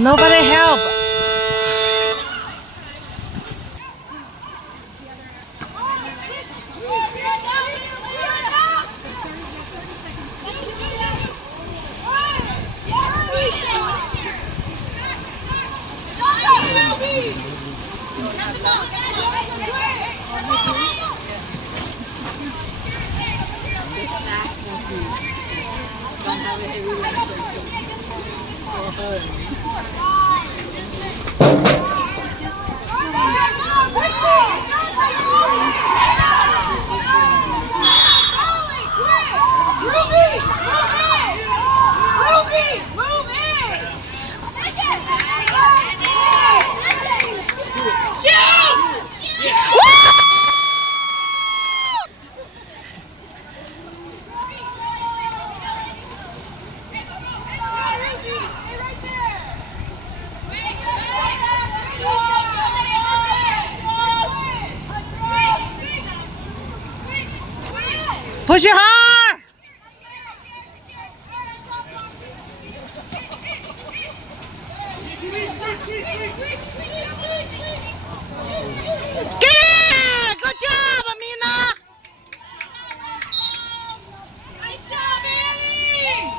Nobody help. Push it hard! Get it! Good job, Amina! Nice job, Annie!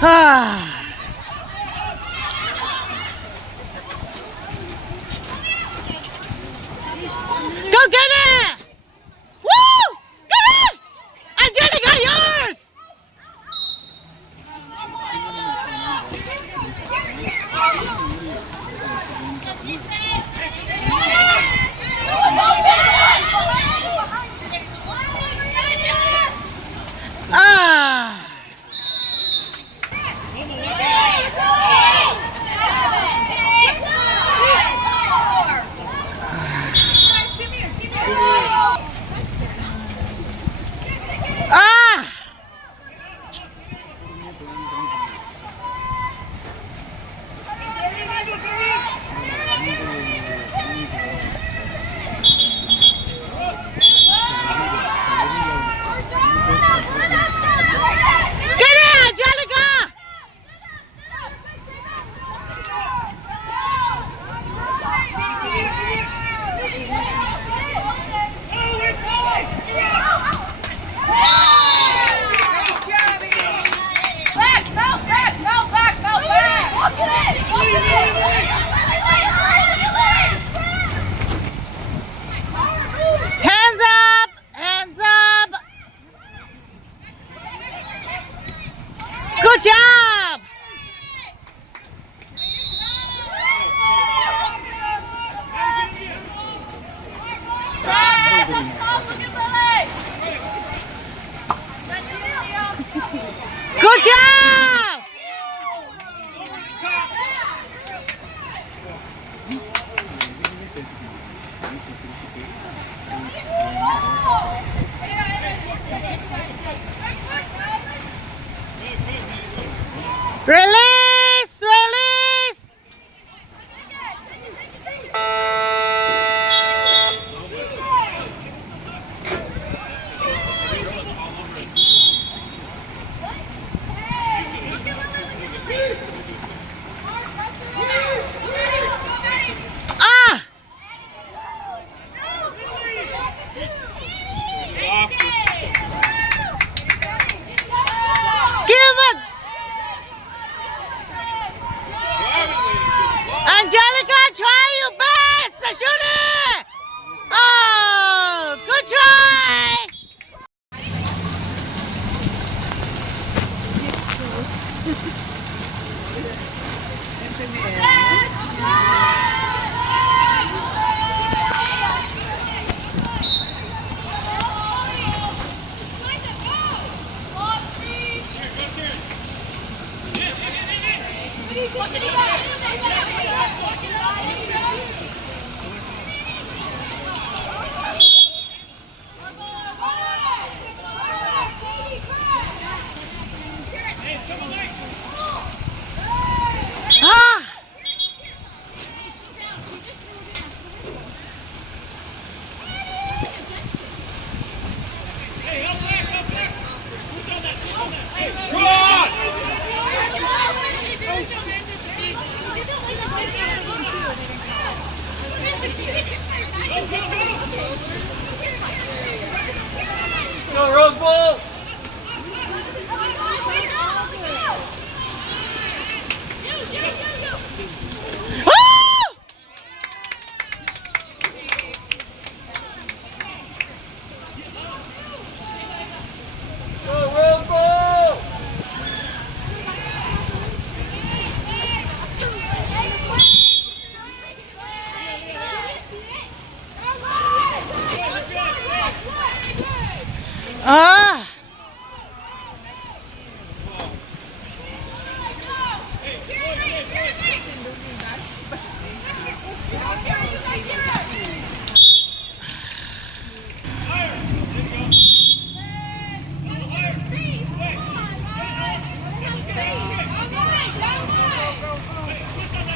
Ah. Go get it! Woo! Get it! Angelica, yours! Ah! Ah! Get it, Angelica! Hands up! Hands up! Good job! Good job! Release! Release! Ah! Ah! Go, Rose Bowl! Ah! Go, Rose Bowl! Ah!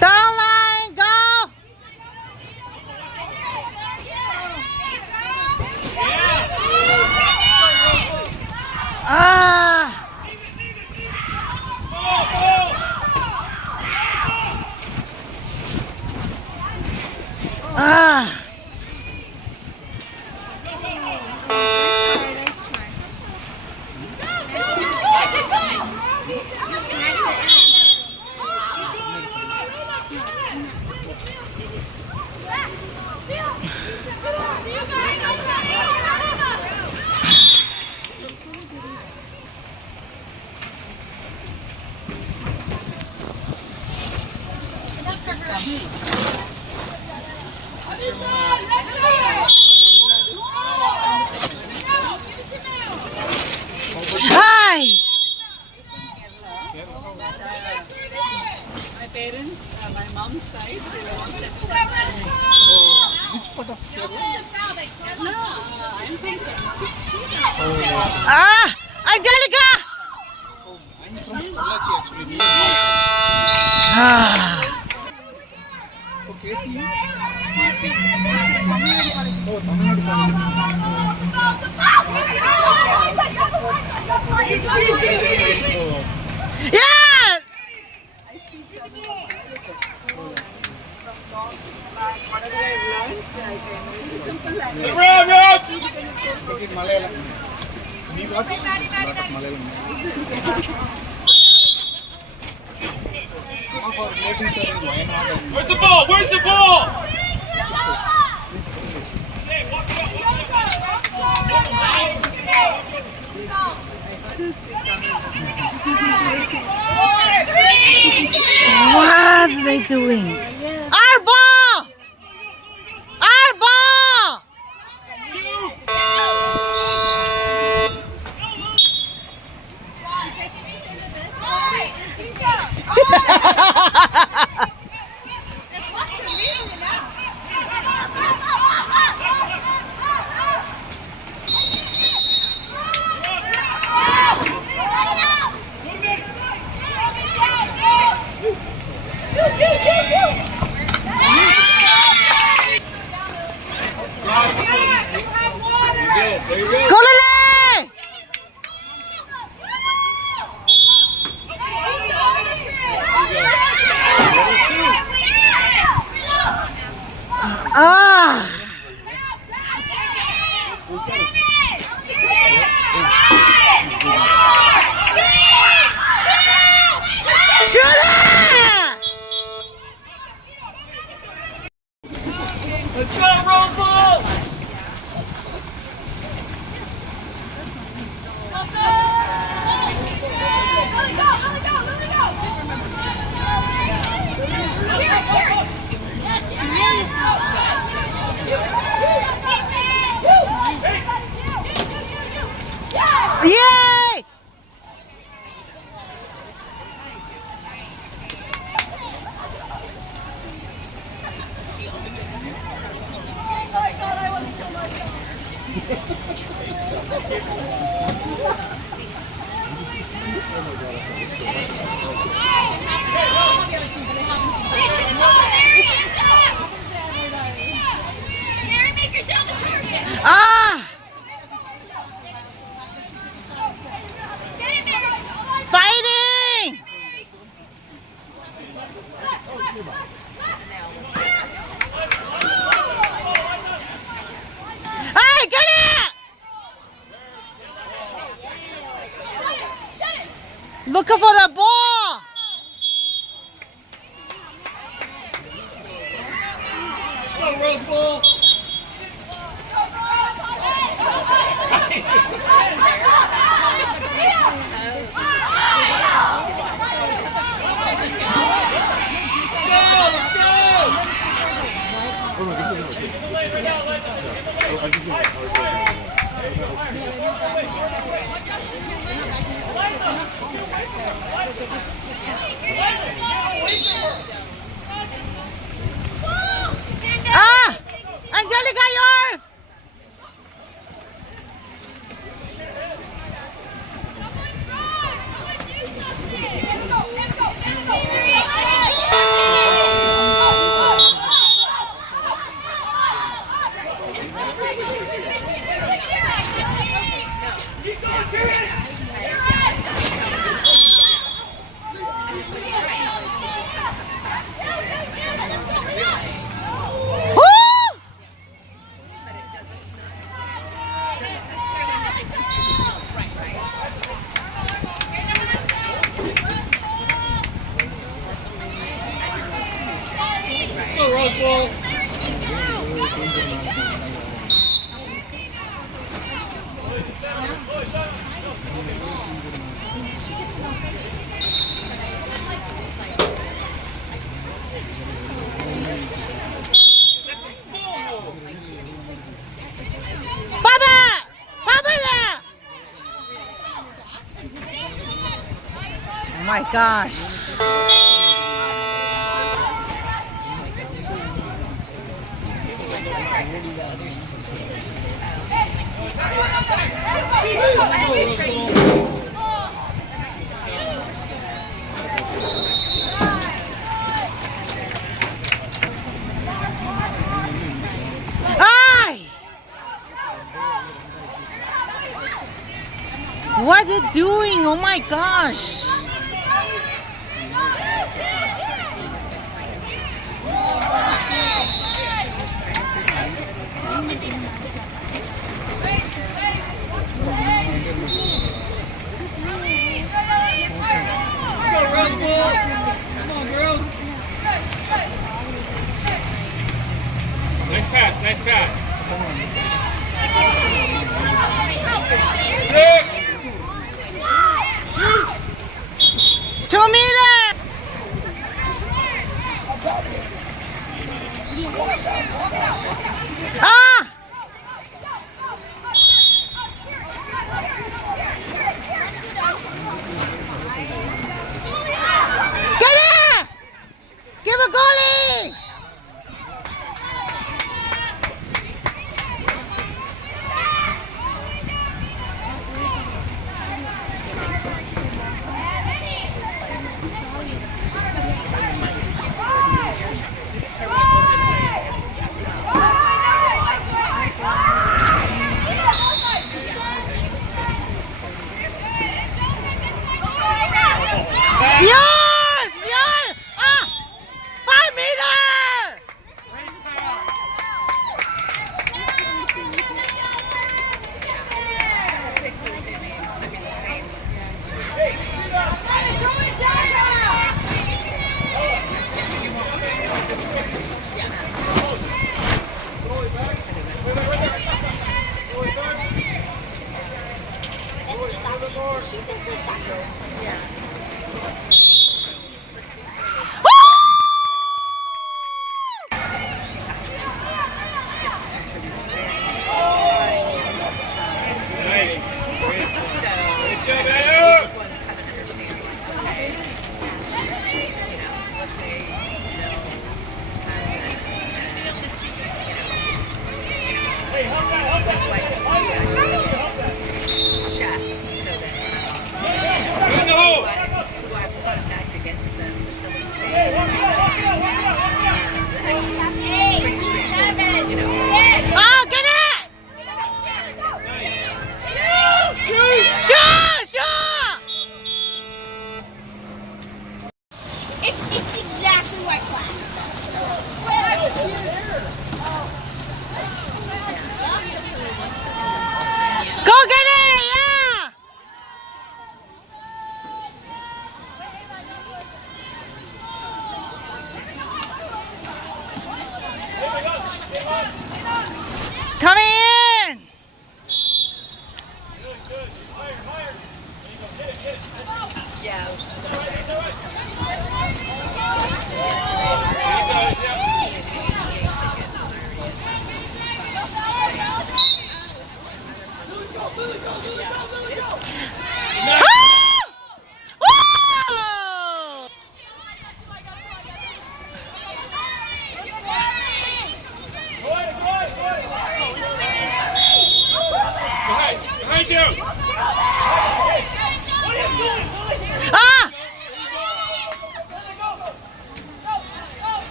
Down line, go! Ah! Ah! Hi! My parents, my mom's side, they were all set. Which part of Kerala? No, I'm from Kerala. Ah! Angelica! I'm from Pollachi actually. Ah! Okay, see you. Oh, Tamil Nadu college. Yeah! I speak Tamil. Whatever I've learned, I can. It's a simple language. Take it Malayalam. Me what? Lot of Malayalam. Some of our relations are in Wayanad and Where's the ball? Where's the ball? What are they doing? Our ball! Our ball! there you go. Go, Lily! Ah! Shoot it! Let's go, Rose Bowl! Yay! Looking for the ball. Go, Rose Bowl. Ah! Angelica, yours! Woo! Let's go, Rose Bowl. Papa! Papa there! Oh my gosh. Ay! What are they doing? Oh my gosh. Let's go, Rose Bowl. Come on, girls. Nice pass, nice pass. 2 meters! Ah! Get it! Give a goalie! Yours! Yours! Ah! 5 meters! Nice. Good job, Adam. Hey, help that, help that. Checks so that Go in the hole. who I've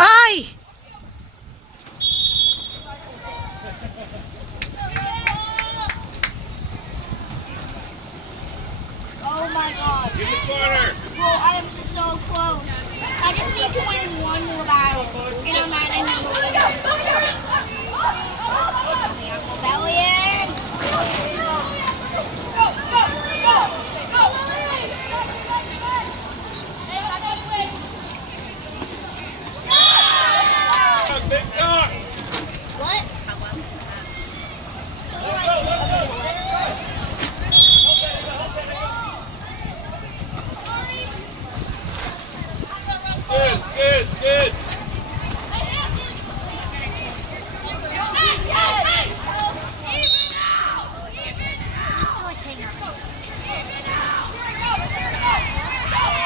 Ay! Oh my god. In the corner. Bro, I am so close. I just need to win one more battle. And I'm at a number one. Rebellion! TikTok. What? It's good.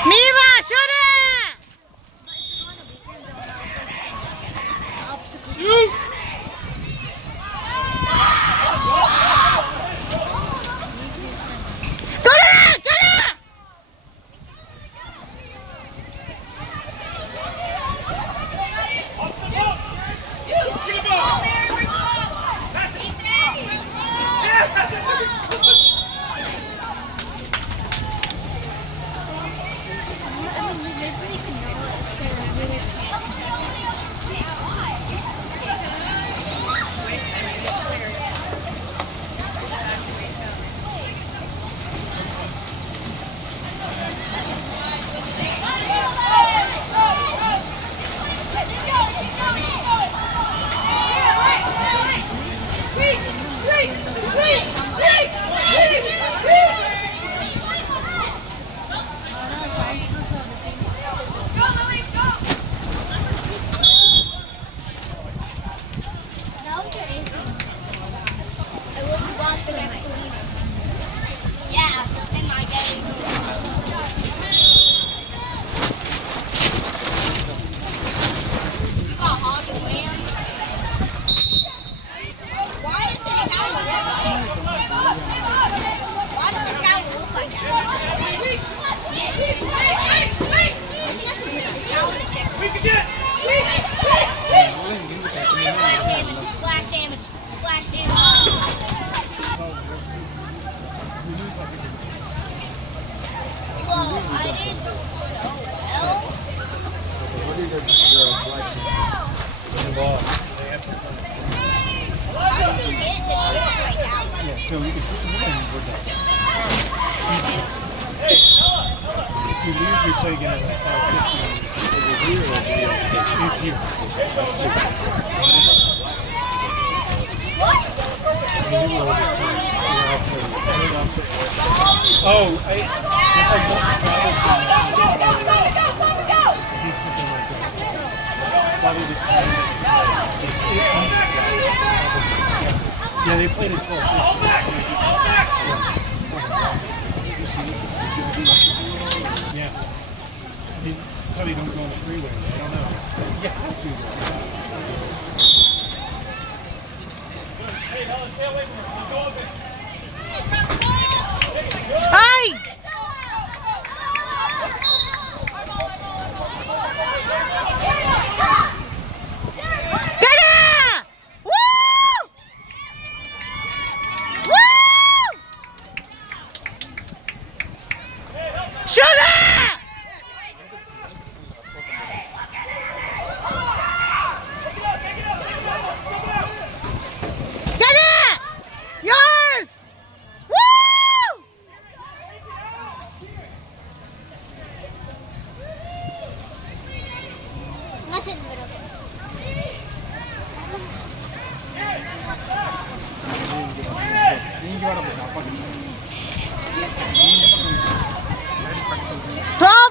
Mila, shoot it! Shoot. Go to that! Get it! I will be boxing next week. Yeah, in my game. You got hog and lamb. Why does this cow look like that? Why does this cow look like that? Cow and a chicken. Flash damage. Flash damage. Whoa, I did so well. What did the black How does he get the chips like that? Yeah, so you can put that. If you lose, we play again at like 5:50. Is it here or it's here? What? Oh, it's like what Travis I think something like that. Probably the yeah, they played at 12. Yeah. I mean, probably don't go on the freeway. I don't know. You have to. Ay! Get it! Woo! Woo! Shoot it! Get it! Yours! Woo! Let's hit the middle. Throw!